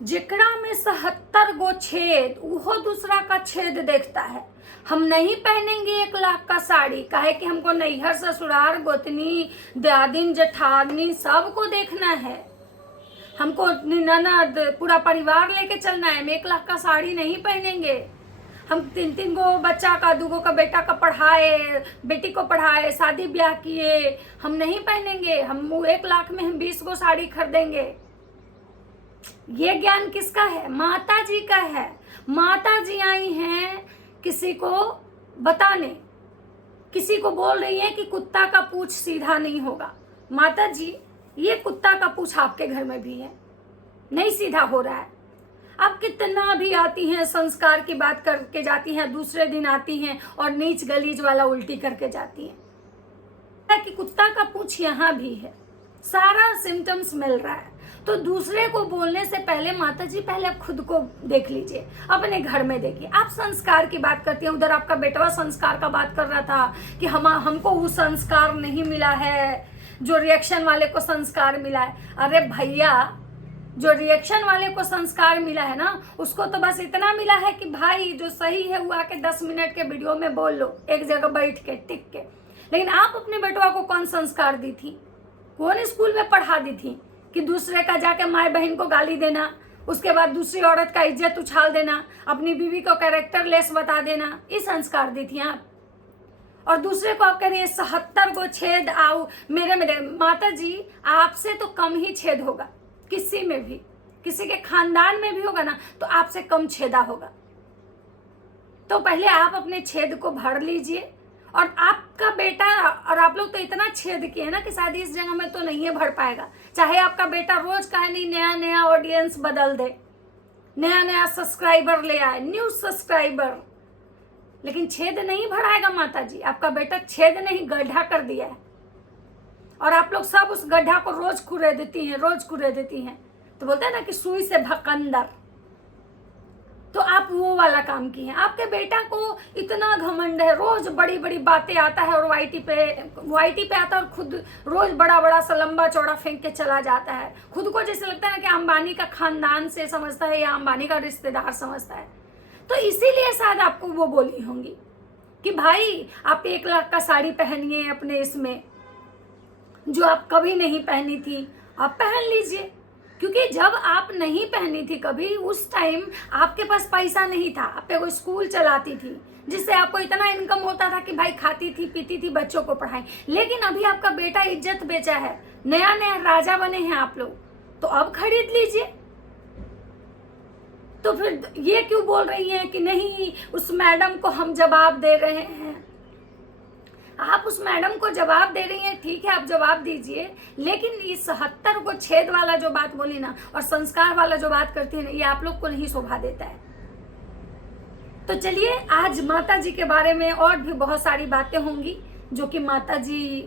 जेकरा में 77 गो छेद उहो दूसरा का छेद देखता है। हम नहीं पहनेंगे 1 लाख का साड़ी, काहे कि हमको नैहर ससुराल गोतनी दादिन जेठानी सबको देखना है। हमको अपनी ननद पूरा परिवार लेके चलना है। हम 1 लाख का साड़ी नहीं पहनेंगे। हम 3-3 गो बच्चा का 2 गो का बेटा का पढ़ाए, बेटी को पढ़ाए, शादी ब्याह किए, हम नहीं पहनेंगे। हम 1 लाख में हम 20 गो साड़ी खरीदेंगे। ये ज्ञान किसका है? माता जी का है। माता जी आई हैं किसी को बताने, किसी को बोल रही है कि कुत्ता का पूंछ सीधा नहीं होगा। माता जी, ये कुत्ता का पूंछ आपके घर में भी है, नहीं सीधा हो रहा है। आप कितना भी आती हैं, संस्कार की बात करके जाती हैं, दूसरे दिन आती हैं और नीच गलीज वाला उल्टी करके जाती हैं कि कुत्ता का पूंछ यहाँ भी है। सारा सिम्टम्स मिल रहा है। तो दूसरे को बोलने से पहले माता जी पहले आप खुद को देख लीजिए, अपने घर में देखिए। आप संस्कार की बात करती हैं, उधर आपका बेटवा संस्कार का बात कर रहा था कि हमको वो संस्कार नहीं मिला है जो रिएक्शन वाले को संस्कार मिला है। अरे भैया, जो रिएक्शन वाले को संस्कार मिला है ना, उसको तो बस इतना मिला है कि भाई जो सही है वो आके 10 मिनट के वीडियो में बोल लो, एक जगह बैठ के टिक के। लेकिन आप अपने बेटवा को कौन संस्कार दी थी? कौन स्कूल में पढ़ा दी थी कि दूसरे का जाके माए बहन को गाली देना, उसके बाद दूसरी औरत का इज्जत उछाल देना, अपनी बीवी को कैरेक्टर लेस बता देना, ये संस्कार दी थी आप? और दूसरे को आप कह रही हैं 77 को छेद आओ मेरे। माता जी, आपसे तो कम ही छेद होगा, किसी में भी, किसी के खानदान में भी होगा ना तो आपसे कम छेदा होगा। तो पहले आप अपने छेद को भर लीजिए। और आपका बेटा और आप लोग तो इतना छेद किए ना कि शायद इस जगह में तो नहीं है भर पाएगा। चाहे आपका बेटा रोज का नहीं नया नया ऑडियंस बदल दे, नया नया सब्सक्राइबर ले आए, न्यू सब्सक्राइबर, लेकिन छेद नहीं भराएगा माता जी। आपका बेटा छेद नहीं, गड्ढा कर दिया है। और आप लोग सब उस गड्ढा को रोज खुरे देती हैं, रोज खुरे देती हैं। तो बोलते हैं ना कि सुई से भकंदर, तो आप वो वाला काम किए हैं। आपके बेटा को इतना घमंड है, रोज बड़ी बड़ी बातें आता है और वाईटी पे आता है और खुद रोज बड़ा बड़ा सा लंबा चौड़ा फेंक के चला जाता है। खुद को जैसे लगता है ना कि अंबानी का खानदान से समझता है या अंबानी का रिश्तेदार समझता है। तो इसीलिए शायद आपको वो बोली होंगी कि भाई आप 1 लाख का साड़ी पहनिए अपने इसमें, जो आप कभी नहीं पहनी थी आप पहन लीजिए। क्योंकि जब आप नहीं पहनी थी कभी, उस टाइम आपके पास पैसा नहीं था, आप कोई स्कूल चलाती थी जिससे आपको इतना इनकम होता था कि भाई खाती थी पीती थी, बच्चों को पढ़ाई। लेकिन अभी आपका बेटा इज्जत बेचा है, नया नया राजा बने हैं आप लोग, तो अब खरीद लीजिए। तो फिर ये क्यों बोल रही हैं कि नहीं उस मैडम को हम जवाब दे रहे हैं? आप उस मैडम को जवाब दे रही हैं, ठीक है आप जवाब दीजिए, लेकिन इस 77 को छेद वाला जो बात बोली ना और संस्कार वाला जो बात करती है ना, ये आप लोग को नहीं शोभा देता है। तो चलिए, आज माता जी के बारे में और भी बहुत सारी बातें होंगी जो कि माता जी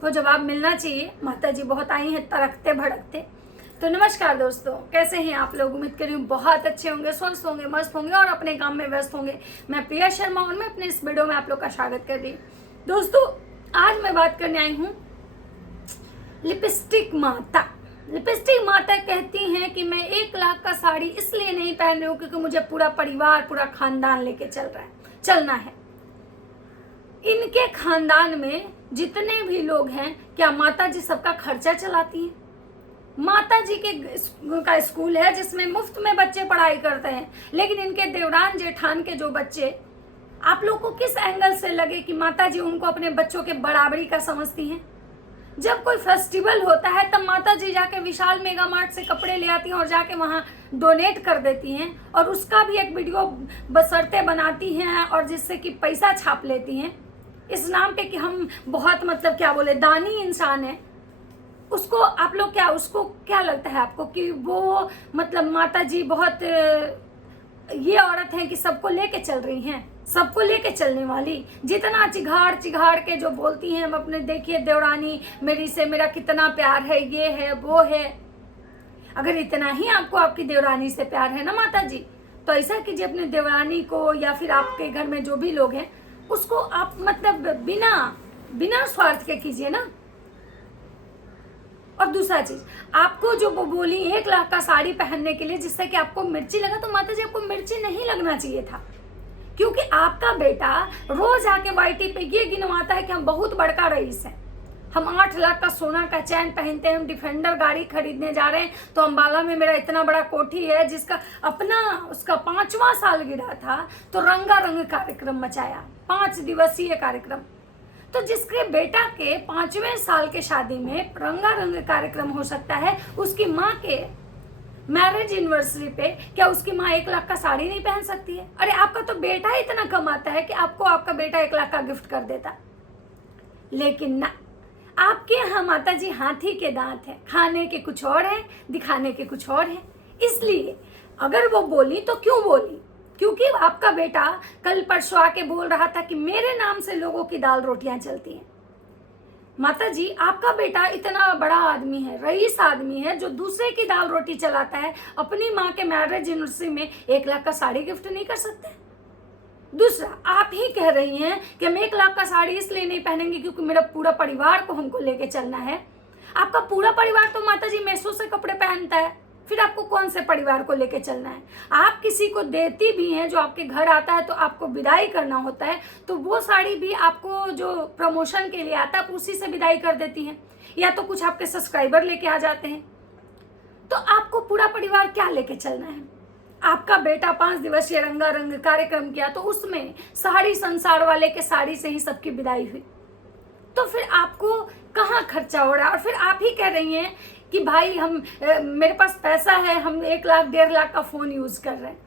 को जवाब मिलना चाहिए। माता जी बहुत आई हैं तड़कते भड़कते। तो नमस्कार दोस्तों, कैसे हैं आप लोग? उम्मीद कर रही हूँ बहुत अच्छे होंगे, स्वस्थ होंगे, मस्त होंगे और अपने काम में व्यस्त होंगे। मैं प्रिया शर्मा और मैं अपने इस वीडियो में आप लोग का स्वागत कर रही हूँ। दोस्तों, आज मैं बात करने आई हूँ लिपस्टिक माता। लिपस्टिक माता कहती हैं कि मैं 1 लाख का साड़ी इसलिए नहीं पहन रही हूँ क्योंकि मुझे पूरा परिवार, पूरा खानदान लेके चलना है। इनके खानदान में जितने भी लोग हैं, क्या माता जी सबका खर्चा चलाती हैं? माता जी का स्कूल है जिसमें मुफ्त में बच्चे पढ़ाई करते हैं, लेकिन इनके देवरान जेठान के जो बच्चे, आप लोग को किस एंगल से लगे कि माता जी उनको अपने बच्चों के बराबरी का समझती हैं? जब कोई फेस्टिवल होता है तब माता जी जाके विशाल मेगा मार्ट से कपड़े ले आती हैं और जाके वहाँ डोनेट कर देती हैं और उसका भी एक वीडियो बशर्ते बनाती हैं और जिससे कि पैसा छाप लेती हैं इस नाम पे कि हम बहुत मतलब क्या बोले दानी इंसान है। उसको आप लोग क्या, उसको क्या लगता है आपको कि वो मतलब माता जी बहुत ये औरत है कि सबको लेके चल रही हैं, सबको लेके चलने वाली? जितना चिघाड़ चिघाड़ के जो बोलती हैं, हम अपने देखिए देवरानी मेरी से मेरा कितना प्यार है, ये है वो है। अगर इतना ही आपको आपकी देवरानी से प्यार है ना माता जी, तो ऐसा कीजिए अपने देवरानी को या फिर आपके घर में जो भी लोग हैं उसको आप मतलब बिना स्वार्थ के कीजिए ना। और दूसरा चीज, आपको जो वो बोली 1 लाख का साड़ी पहनने के लिए जिससे कि आपको मिर्ची लगा, तो माता जी आपको मिर्ची नहीं लगना चाहिए था, क्योंकि आपका बेटा रोज आके वाईटी पे ये गिनवाता है कि हम बहुत बड़का रईस हैं, हम 8 लाख का सोना का चैन पहनते हैं, हम डिफेंडर गाड़ी खरीदने जा रहे हैं, तो अम्बाला में मेरा इतना बड़ा कोठी है, जिसका अपना उसका 5वां सालगिरह था तो रंगारंग कार्यक्रम मचाया, 5 दिवसीय कार्यक्रम। तो जिसके बेटा के 5वें साल के शादी में रंगारंग कार्यक्रम हो सकता है, उसकी माँ के मैरिज एनिवर्सरी पे क्या उसकी माँ 1 लाख का साड़ी नहीं पहन सकती है? अरे आपका तो बेटा इतना कमाता है कि आपको आपका बेटा 1 लाख का गिफ्ट कर देता। लेकिन ना, आपके यहाँ माता जी हाथी के दांत है, खाने के कुछ और है, दिखाने के कुछ और है। इसलिए अगर वो बोली तो क्यों बोली? क्योंकि आपका बेटा कल परसों आके बोल रहा था कि मेरे नाम से लोगों की दाल रोटियां चलती हैं। माता जी आपका बेटा इतना बड़ा आदमी है, रईस आदमी है, जो दूसरे की दाल रोटी चलाता है, अपनी माँ के मैरिज एनिवर्सरी में 1 लाख का साड़ी गिफ्ट नहीं कर सकते? दूसरा, आप ही कह रही हैं कि हम 1 लाख का साड़ी इसलिए नहीं पहनेंगे क्योंकि मेरा पूरा परिवार को हमको लेके चलना है। आपका पूरा परिवार तो माता जी मैसो से कपड़े पहनता है, फिर आपको कौन से परिवार को लेके चलना है? आप किसी को देती भी हैं, जो आपके घर आता है तो आपको विदाई करना होता है, तो वो साड़ी भी आपको जो प्रमोशन के लिए आता है उसी से विदाई कर देती हैं, या तो कुछ आपके सब्सक्राइबर लेके आ जाते हैं। तो आपको पूरा परिवार क्या लेके चलना है? आपका बेटा 5 दिवसीय रंगारंग कार्यक्रम किया तो उसमें साड़ी संसार वाले के साड़ी से ही सबकी विदाई हुई, तो फिर आपको कहाँ खर्चा हो रहा है? और फिर आप ही कह रही हैं कि भाई हम मेरे पास पैसा है, हम 1 लाख 1.5 लाख का फोन यूज कर रहे हैं।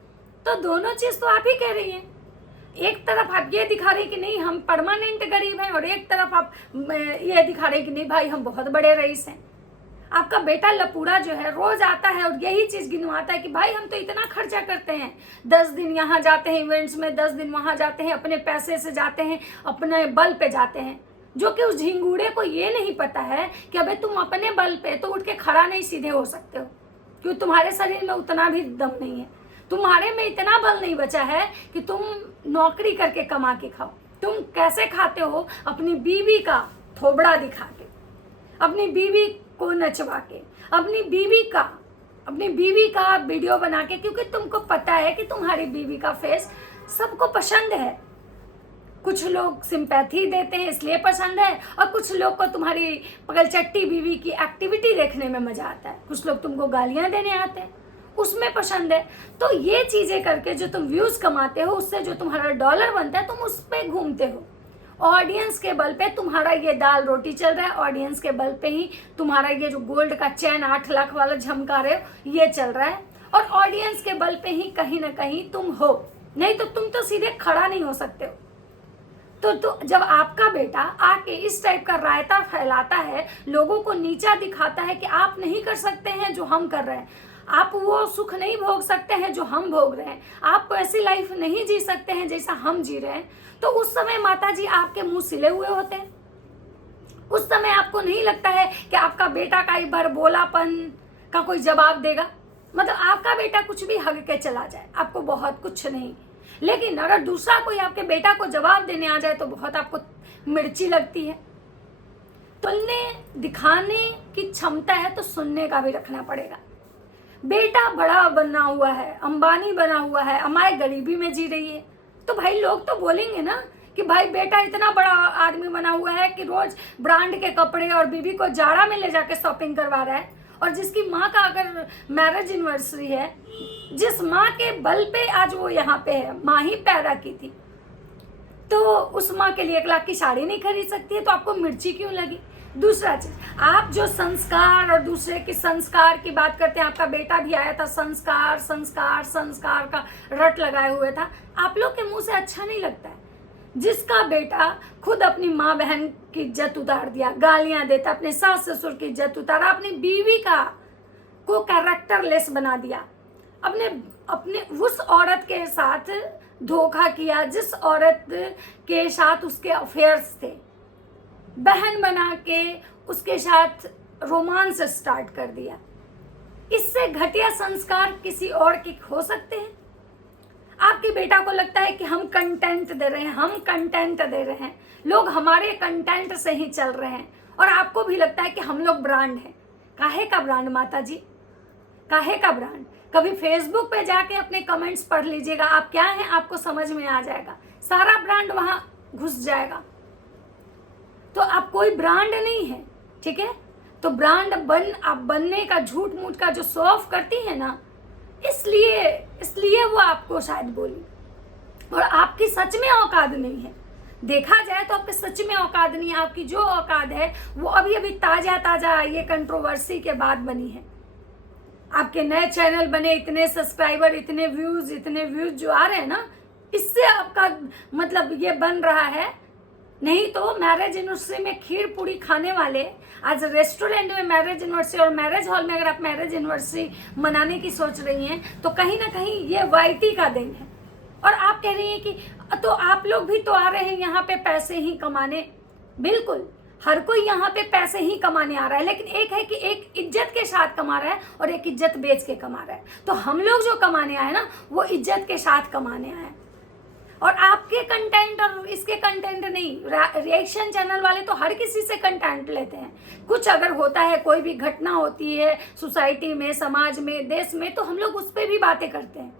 तो दोनों चीज तो आप ही कह रही हैं। एक तरफ आप ये दिखा रही कि नहीं हम परमानेंट गरीब हैं, और एक तरफ आप ये दिखा रही कि नहीं भाई हम बहुत बड़े रईस हैं। आपका बेटा लपूड़ा जो है रोज आता है और यही चीज गिनवाता है कि भाई हम तो इतना खर्चा करते हैं, 10 दिन यहाँ जाते हैं इवेंट्स में, 10 दिन वहां जाते हैं, अपने पैसे से जाते हैं, अपने बल पे जाते हैं। जो कि उस झिंगूड़े को ये नहीं पता है कि अबे तुम अपने बल पे तो उठ के खड़ा नहीं सीधे हो सकते हो, क्योंकि तुम्हारे शरीर में उतना भी दम नहीं है, तुम्हारे में इतना बल नहीं बचा है कि तुम नौकरी करके कमा के खाओ। तुम कैसे खाते हो? अपनी बीवी का थोबड़ा दिखा के, अपनी बीवी को नचवा के, अपनी बीवी का वीडियो बना के, क्योंकि तुमको पता है कि तुम्हारी बीवी का फेस सबको पसंद है। कुछ लोग सिंपैथी देते हैं इसलिए पसंद है, और कुछ लोग को तुम्हारी पगलचट्टी बीवी की एक्टिविटी देखने में मजा आता है, कुछ लोग तुमको गालियां देने आते हैं उसमें पसंद है। तो ये चीजें करके जो तुम व्यूज कमाते हो, उससे जो तुम्हारा डॉलर बनता है, तुम उस पर घूमते हो। ऑडियंस के बल पे तुम्हारा ये दाल रोटी चल रहा है, ऑडियंस के बल पे ही तुम्हारा ये जो गोल्ड का चैन 8 लाख वाला झमका रहे हो ये चल रहा है, और ऑडियंस के बल पे ही कहीं ना कहीं तुम हो, नहीं तो तुम तो सीधे खड़ा नहीं हो सकते हो। तो जब आपका बेटा आके इस टाइप का रायता फैलाता है, लोगों को नीचा दिखाता है कि आप नहीं कर सकते हैं जो हम कर रहे हैं, आप वो सुख नहीं भोग सकते हैं जो हम भोग रहे हैं, आप ऐसी लाइफ नहीं जी सकते हैं जैसा हम जी रहे हैं, तो उस समय माता जी आपके मुंह सिले हुए होते हैं। उस समय आपको नहीं लगता है कि आपका बेटा का एक बार बोलापन का कोई जवाब देगा? मतलब आपका बेटा कुछ भी हग के चला जाए, आपको बहुत कुछ नहीं, लेकिन अगर दूसरा कोई आपके बेटा को जवाब देने आ जाए तो बहुत आपको मिर्ची लगती है। बोलने दिखाने की क्षमता है तो सुनने का भी रखना पड़ेगा। बेटा बड़ा बना हुआ है, अंबानी बना हुआ है, हमारे गरीबी में जी रही है, तो भाई लोग तो बोलेंगे ना कि भाई बेटा इतना बड़ा आदमी बना हुआ है कि रोज ब्रांड के कपड़े और बीबी को जाड़ा में ले जाके शॉपिंग करवा रहा है, और जिसकी माँ का अगर मैरिज एनिवर्सरी है, जिस माँ के बल पे आज वो यहाँ पे है, माँ ही पैदा की थी, तो उस माँ के लिए 1 लाख की साड़ी नहीं खरीद सकती है, तो आपको मिर्ची क्यों लगी? दूसरा चीज, आप जो संस्कार और दूसरे के संस्कार की बात करते हैं, आपका बेटा भी आया था संस्कार संस्कार संस्कार का रट लगाए हुए था, आप लोग के मुंह से अच्छा नहीं लगता है। जिसका बेटा खुद अपनी माँ बहन की इज्जत उतार दिया, गालियां देता, अपने सास ससुर की इज्जत उतारा, अपनी बीवी का को कैरेक्टरलेस बना दिया, अपने उस औरत के साथ धोखा किया जिस औरत के साथ उसके अफेयर्स थे, बहन बना के उसके साथ रोमांस स्टार्ट कर दिया। इससे घटिया संस्कार किसी और के हो सकते हैं? आपके बेटा को लगता है कि हम कंटेंट दे रहे हैं, हम कंटेंट दे रहे हैं, लोग हमारे कंटेंट से ही चल रहे हैं, और आपको भी लगता है कि हम लोग ब्रांड हैं, काहे का ब्रांड माता जी, काहे का ब्रांड? कभी फेसबुक पे जाके अपने कमेंट्स पढ़ लीजिएगा, आप क्या हैं आपको समझ में आ जाएगा, सारा ब्रांड वहां घुस जाएगा। तो आप कोई ब्रांड नहीं है, ठीक है? तो ब्रांड आप बनने का, झूठ मूठ का जो शो ऑफ करती है ना, इसलिए वो आपको शायद बोली। और आपकी सच में औकात नहीं है, देखा जाए तो आपके सच में औकात नहीं है। आपकी जो औकात है वो अभी अभी ताजा ये कंट्रोवर्सी के बाद बनी है। आपके नए चैनल बने, इतने सब्सक्राइबर, इतने व्यूज जो आ रहे हैं ना, इससे आपका मतलब ये बन रहा है। नहीं तो मैरिज एनिवर्सरी में खीर पूरी खाने वाले आज रेस्टोरेंट में मैरिज एनिवर्सरी और मैरिज हॉल में अगर आप मैरिज एनिवर्सरी मनाने की सोच रही हैं तो कहीं ना कहीं ये वाईटी का दिन है। और आप कह रही हैं कि तो आप लोग भी तो आ रहे हैं यहाँ पे पैसे ही कमाने। बिल्कुल, हर कोई यहाँ पे पैसे ही कमाने आ रहा है, लेकिन एक है कि एक इज्जत के साथ कमा रहा है और एक इज्जत बेच के कमा रहा है। तो हम लोग जो कमाने आए ना, वो इज्जत के साथ कमाने आए। और आपके कंटेंट और इसके कंटेंट नहीं, रिएक्शन चैनल वाले तो हर किसी से कंटेंट लेते हैं। कुछ अगर होता है, कोई भी घटना होती है सोसाइटी में, समाज में, देश में, तो हम लोग उस पर भी बातें करते हैं।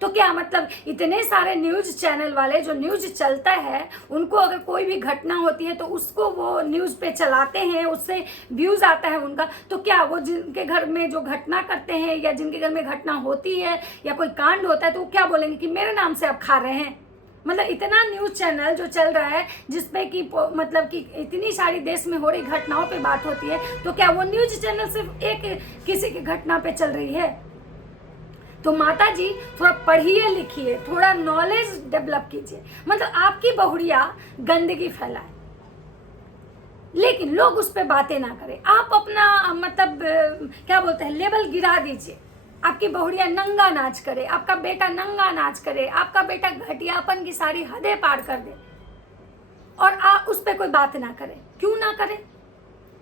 तो क्या मतलब इतने सारे न्यूज चैनल वाले जो न्यूज चलता है, उनको अगर कोई भी घटना होती है तो उसको वो न्यूज पे चलाते हैं, उससे व्यूज आता है उनका। तो क्या वो जिनके घर में जो घटना करते हैं या जिनके घर में घटना होती है या कोई कांड होता है, तो वो क्या बोलेंगे कि मेरे नाम से आप खा रहे हैं? मतलब इतना न्यूज चैनल जो चल रहा है जिसपे कि मतलब कि इतनी सारी देश में हो रही घटनाओं पे बात होती है, तो क्या वो न्यूज चैनल सिर्फ एक किसी की घटना पे चल रही है? तो माता जी थोड़ा पढ़िए लिखिए, थोड़ा नॉलेज डेवलप कीजिए। मतलब आपकी बहुड़िया गंदगी फैलाए लेकिन लोग उस पर बातें ना करें। आप अपना मतलब क्या बोलते हैं, लेवल गिरा दीजिए। आपकी बहुड़िया नंगा नाच करे, आपका बेटा नंगा नाच करे, आपका बेटा घटियापन की सारी हदें पार कर दे और आप उस पर कोई बात ना करे। क्यों ना करे?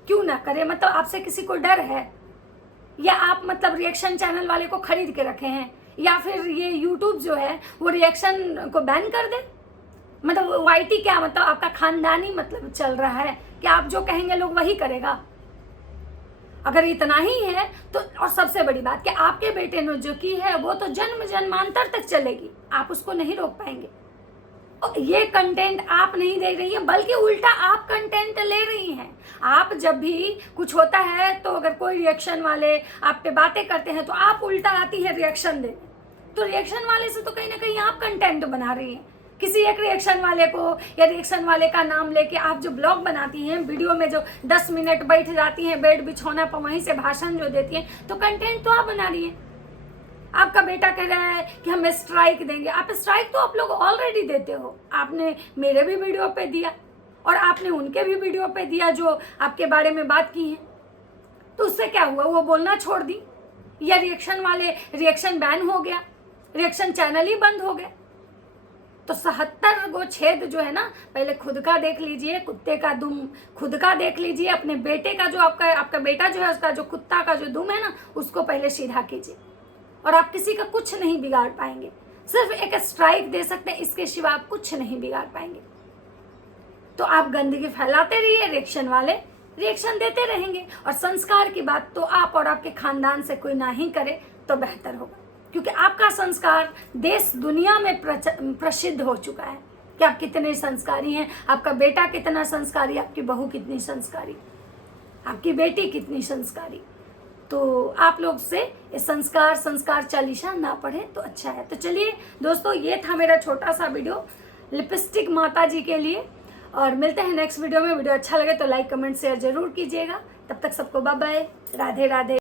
क्यों ना करे? मतलब आपसे किसी को डर है, या आप मतलब रिएक्शन चैनल वाले को खरीद के रखे हैं, या फिर ये यूट्यूब जो है वो रिएक्शन को बैन कर दे? मतलब वाईटी क्या, मतलब आपका खानदानी मतलब चल रहा है कि आप जो कहेंगे लोग वही करेगा? अगर इतना ही है तो, और सबसे बड़ी बात कि आपके बेटे ने जो की है वो तो जन्म जन्मांतर तक चलेगी, आप उसको नहीं रोक पाएंगे। और ये कंटेंट आप नहीं दे रही हैं, बल्कि उल्टा आप कंटेंट ले रही हैं। आप जब भी कुछ होता है तो अगर कोई रिएक्शन वाले आप पे बातें करते हैं तो आप उल्टा आती है रिएक्शन देने। तो रिएक्शन वाले से तो कहीं ना कहीं आप कंटेंट बना रही हैं। किसी एक रिएक्शन वाले को या रिएक्शन वाले का नाम लेके आप जो ब्लॉग बनाती हैं, वीडियो में जो 10 मिनट बैठ जाती हैं बेड बिछौना पर, वहीं से भाषण जो देती हैं, तो कंटेंट तो आप बना रही हैं। आपका बेटा कह रहा है कि हम स्ट्राइक देंगे। आप स्ट्राइक तो आप लोग ऑलरेडी देते हो। आपने मेरे भी वीडियो पे दिया और आपने उनके भी वीडियो पे दिया जो आपके बारे में बात की है। तो उससे क्या हुआ? वो बोलना छोड़ दी, या रिएक्शन वाले रिएक्शन बैन हो गया, रिएक्शन चैनल ही बंद हो गए। तो 77 गो छेद जो है ना, पहले खुद का देख लीजिए, कुत्ते का दुम खुद का देख लीजिए। अपने बेटे का जो आपका बेटा जो है, उसका जो कुत्ता का जो दुम है ना, उसको पहले सीधा कीजिए। और आप किसी का कुछ नहीं बिगाड़ पाएंगे, सिर्फ एक स्ट्राइक दे सकते हैं, इसके सिवा आप कुछ नहीं बिगाड़ पाएंगे। तो आप गंदगी फैलाते रहिए, रिएक्शन वाले रिएक्शन देते रहेंगे। और संस्कार की बात तो आप और आपके खानदान से कोई ना ही करे तो बेहतर होगा, क्योंकि आपका संस्कार देश दुनिया में प्रसिद्ध हो चुका है कि आप कितने संस्कारी हैं। आपका बेटा कितना संस्कारी, आपकी बहू कितनी संस्कारी, आपकी बेटी कितनी संस्कारी। तो आप लोग से ये संस्कार चालीसा ना पढ़े तो अच्छा है। तो चलिए दोस्तों, ये था मेरा छोटा सा वीडियो लिपस्टिक माता जी के लिए, और मिलते हैं नेक्स्ट वीडियो में। वीडियो अच्छा लगे तो लाइक कमेंट शेयर जरूर कीजिएगा। तब तक सबको बाय बाय, राधे राधे।